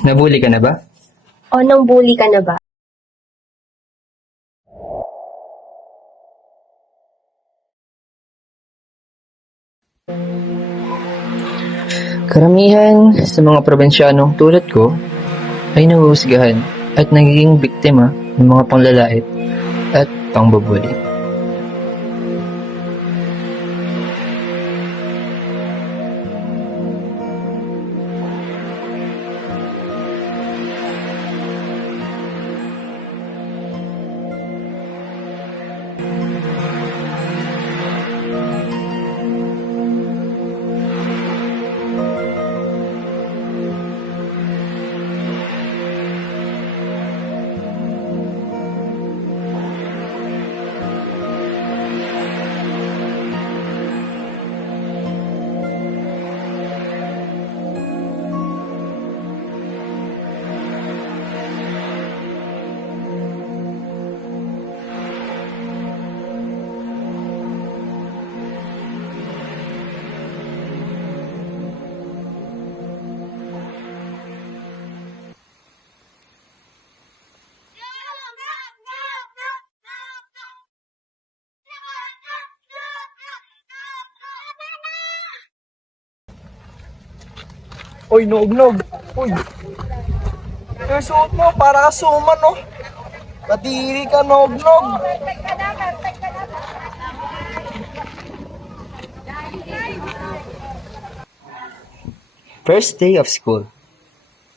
Nabully ka na ba? O nang bully ka na ba? Karamihan sa mga probinsyanong tulad ko ay nahuhusgahan at nagiging biktima ng mga panglalait at pangbubuli. Uy, nog-nog. Uy. Yung suot mo, para ka suman, no? Katiri ka, nog-nog. First day of school.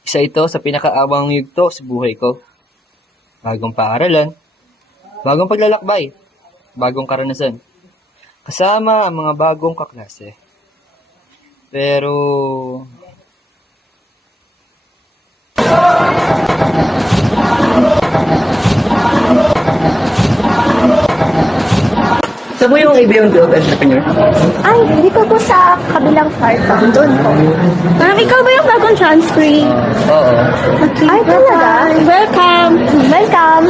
Isa ito sa pinakaabang yugto sa buhay ko. Bagong paaralan, bagong paglalakbay, bagong karanasan. Kasama ang mga bagong kaklase. Pero saan mo yung ibang build entrepreneur? Ay, dito po sa kabilang part po. Doon po. Ikaw ba yung bagong transferee? Oo. Ay, talaga? Welcome! Welcome!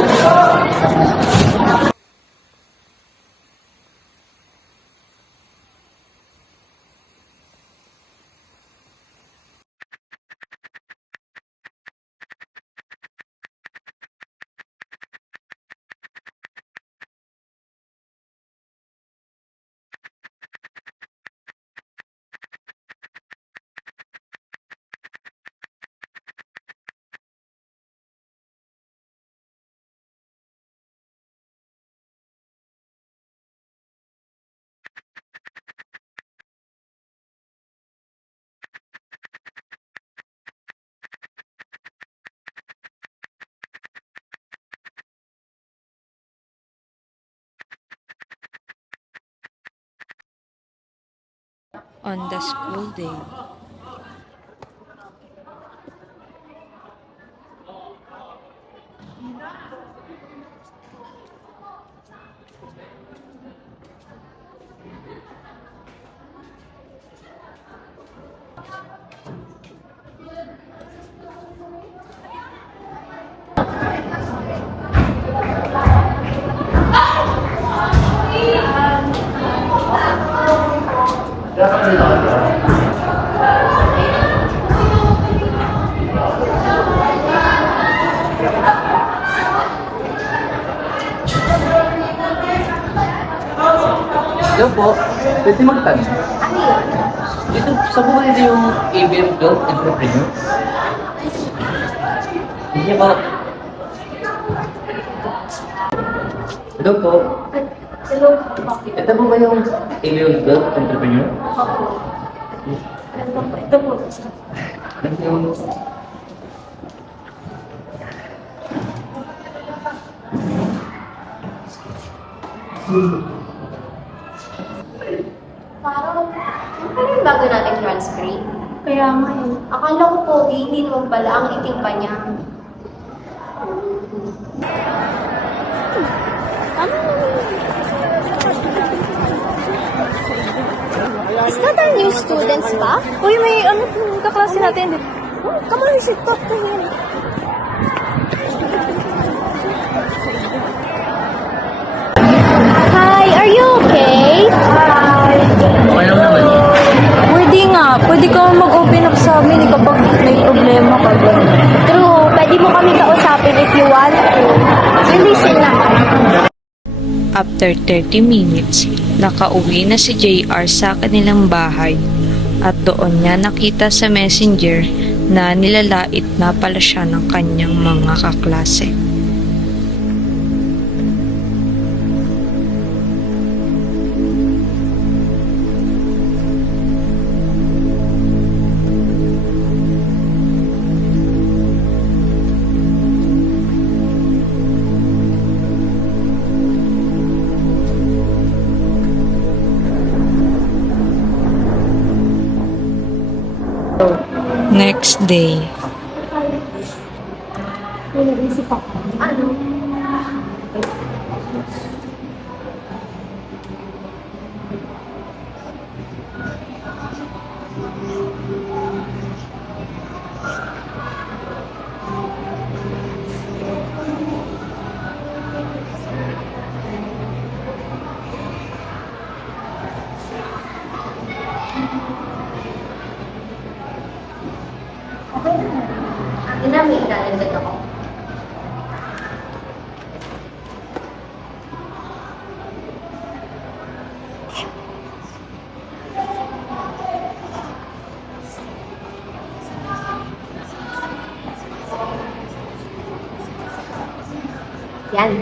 On the school day. Hello po, pwede magtanong. Dito sa buhay na yung ABM Build Entrepreneur? Hindi ba? Hello po. Hello. Ito po ba yung ABM Build Entrepreneur? Ito po. Ano yung... Parang, ano yung bago nating transferee? Kaya nga yun. Akala ko pogi, hindi naman pala. Ang itim pa niya. Is that our new students pa? Uy, may kaklase natin. Oh, come on, we should talk to him. Hi, are you okay? Hi. Okay lang naman. Pwede nga, pwede ka mag-open up sa amin kapag may problema ka. True, pwede mo kami kausapin if you want to. We listen naman. After 30 minutes, nakauwi na si JR sa kanilang bahay at doon niya nakita sa messenger na nilalait na pala siya ng kanyang mga kaklase. Next day, Ano? Akin na, may idadagdag ako. Yan.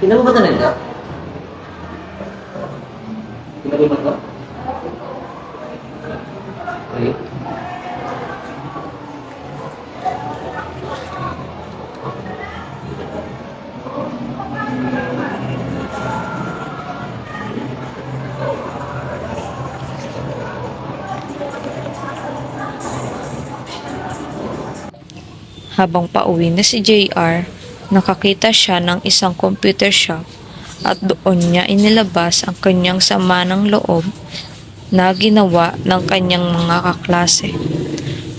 Sino ba ito nito? Sino ba ito? Okay. habang pauwi na si JR, nakakita siya ng isang computer shop at doon niya inilabas ang kanyang sama ng loob na ginawa ng kanyang mga kaklase.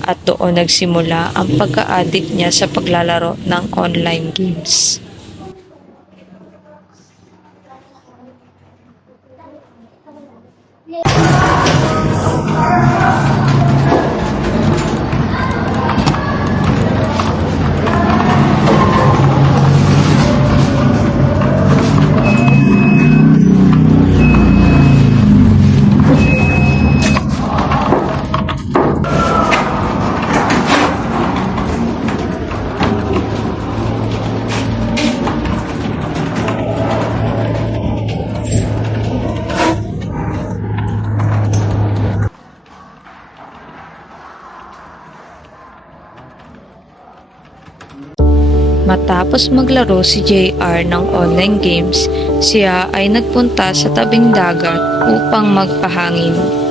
At doon nagsimula ang pagka-addict niya sa paglalaro ng online games. Matapos maglaro si JR ng online games, siya ay nagpunta sa tabing dagat upang magpahangin.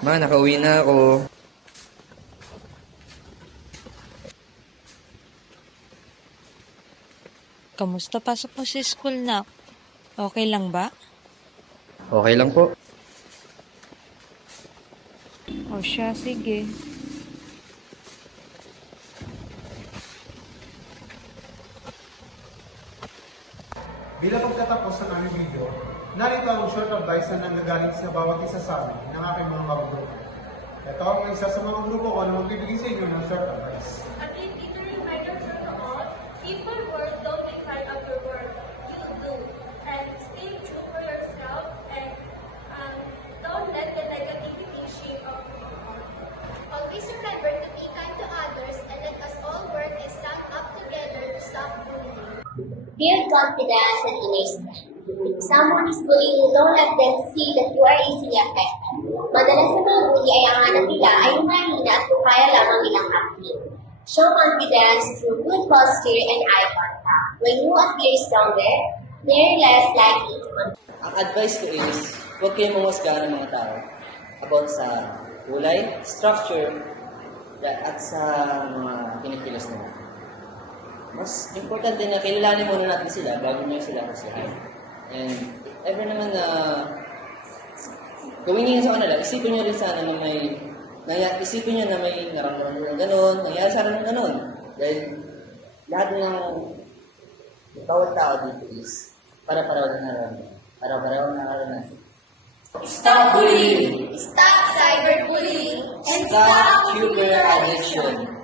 Ma, nakauwi na ako. Kamusta pasok mo sa school na? Okay lang ba? Okay lang po. O siya, sige. Bilang pagkatapos ng aming video, narito ang short advice na nanggagaling sa bawat isa sa amin ng aking mga grupo. Ito ang isa sa mga grupo ko na magbibigay sa inyo ng short advice. At least ito reminder for the all, simple words don't define of your work. You do. And stay true for yourself and don't let the negativity shape up you. Always remember to be kind to others and let us all work and stand up together to stop bullying. Build confidence and inner strength. If someone is bullying you, don't let them see that you are easily affected. Madalas sa mga bully ay ang hanap nila ay mahina at kung kaya lamang ilang acting. Show confidence through good posture and eye contact. When you appear stronger, they're less likely to Ang advice ko is, huwag kayong mamusgahan ng mga tao about sa kulay, structure, at sa mga kinikilos nila. Mas importante na kilalanin muna natin sila bago nyo sila kasihan. And if ever naman na gawin nyo sa kanila, isipin nyo rin sana na isipin nyo na may naramdaman nyo ng gano'n, nangyari sa ng gano'n. Dahil lahat ng bawat tao dito is para-paraw na naramdaman. Para-paraw na naramdaman. Stop bullying! Stop cyberbullying! Stop sugar addiction.